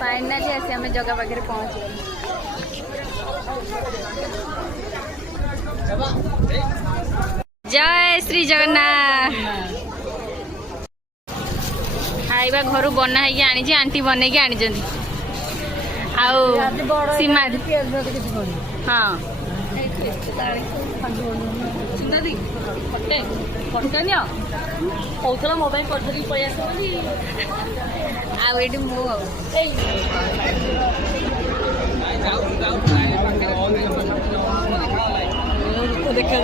Finally आसी आम जगह पाखे पहुँच जय श्री जगन्नाथ। खाइबा घर बना है आनी आंटी बन के आनी सीमा हाँ कौन मोबाइल पठरी पैस आईटी मु देखा